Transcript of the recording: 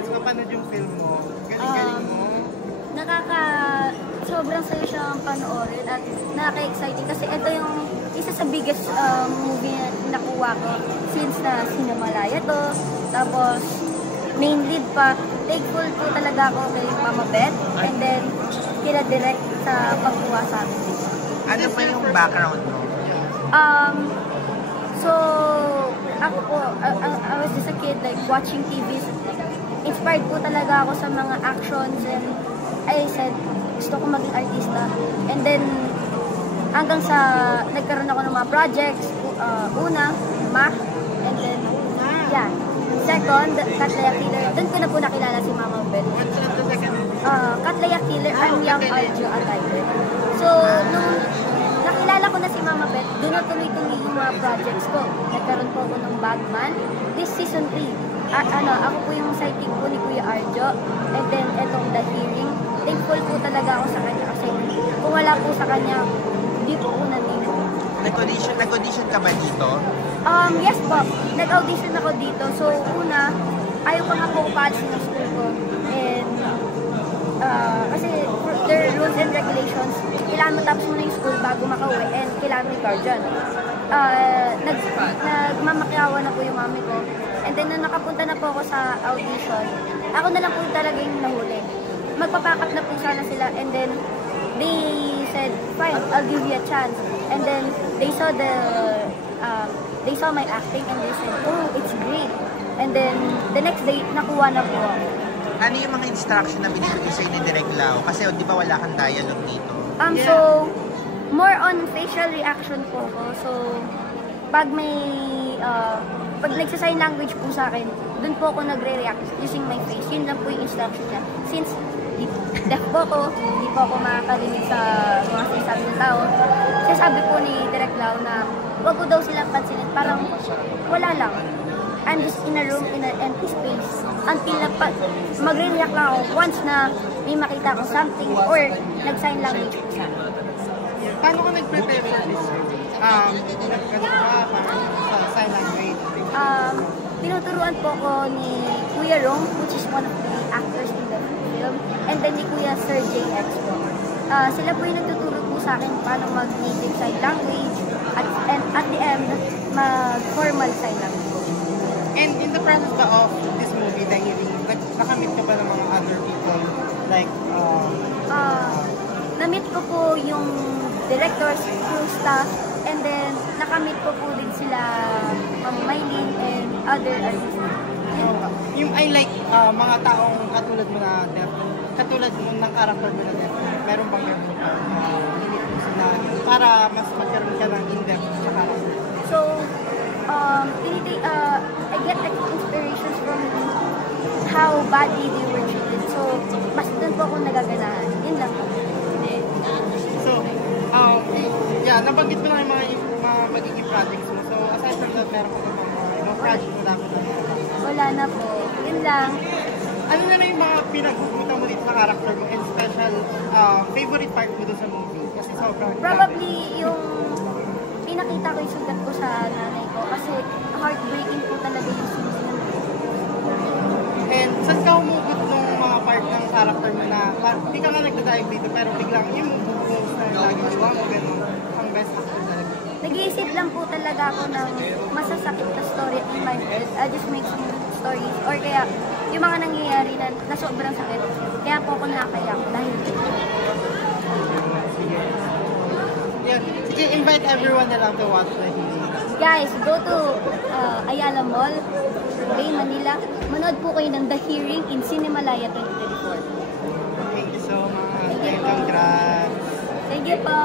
experience mapanood yung film mo? Galing-galing mo? Sobrang saya siyang panoorin at nakaka-exciting kasi ito yung isa sa biggest movie na nakuha ko since na Cinemalaya to. Tapos, main lead pa. Thankful po talaga ako kay Mama Beth and then kila direct sa pagkuha sa akin. Ano pa yung background mo? So, ako po, I was just a kid like watching TVs. Inspired po talaga ako sa mga actions and I said, gusto ko maging artista. And then, hanggang sa nagkaroon ako ng mga projects. Una, math. And then, yeah. Second, Katlaya Killer. Doon ko na po nakilala si Mama Beth. What's the second? Katlaya Killer, I'm Young Arjo Atayde. So, nung nakilala ko na si Mama Beth, doon na tuloy-tuloy yung mga projects ko. Nagkaroon po ako ng Bagman. This season 3, ako po yung sidekick po ni Kuya Arjo. And then, etong The Hearing. Thankful po talaga ako sa kanya kasi kung wala po sa kanya, hindi po po nandito. Nag-audition ka ba dito? Yes po. Nag-audition ako dito. So, una, ayaw pa nga po upalis ng school ko. And, kasi there are rules and regulations. Kailangan matapos mo na yung school bago makauwi and kailangan may guardian. Nagmamakyawa na po yung mami ko. And then, nung nakapunta na po ako sa audition, ako na lang po talaga yung nahuli. Magpapack up na po sana sila and then they said, fine, I'll give you a chance. And then they saw my acting and they said, oh, it's great. And then the next day, nakuha na po ako. Ano yung mga instruction na binibigay sa'yo ni Direk Lau? Kasi di ba wala kang dialogue dito? So, more on facial reaction po ako. So, pag nagsa-sign language po sa akin, dun po ako nagre-react using my face. Yun lang po yung instruction niya. Since deaf po ako, hindi po ako makakarinig sa mga sinasabi ng tao. Sinasabi po ni Direk Lau na wag ko daw silang pansinin, parang wala lang. I'm just in a room, in an empty space. Until na magre-react lang ako once na may makita ko something or nag-sign language po sa akin. Paano ka nag-prepare for this? Sign language? Tinuturuan po ko ni Kuya Rong, which is one of the actors in the film, and then ni Kuya Sir JX po. Sila po yung nagtuturo po sa akin paano mag-native sign language and at the end, mag-formal sign language. And in the process of this movie, The Hearing, nakamit ka ba ng mga other people? Like, na-meet ko po yung directors, crew staff, and then nakamit ko po din sila Maylin and other artists. Yung I like mga taong katulad mo na deaf, katulad mo ng character mo na deaf, meron bang meron limit mo sila para mas magkaroon ka ng in-depth sa character? So, I get inspirations from how badly they were treated. So, mas doon po ako nagaganahan. Yun lang po. So, yeah, nabanggit mo lang yung mga magiging projects mo. So, aside from that, meron ka mga project mo lang. Wala na po. Yun lang. Ano na yung mga pinaghugutan mo dito sa character mo and special favorite part mo doon sa movie? Kasi sobrang probably yung pinakita ko yung sugat ko sa nanay ko kasi heartbreaking po talaga yung sugat. And saan ka umugot nung mga part ng character mo na hindi ka nga nagdadive dito pero biglang yung moves na lagi diwa mo gano'n ang best actor talaga? Nag-iisip lang po talaga ako ng masasakit na story in my head. I just make some stories or kaya yung mga nangyayari na sobrang sakit. Kaya po ako nakayak dahil Sige, invite everyone na lang to watch The Hearing. Guys, go to Ayala Mall, Bay, Manila. Manood po kayo ng The Hearing in Cinemalaya 2024. Thank you so much. Thank you po. Congrats. Thank you po.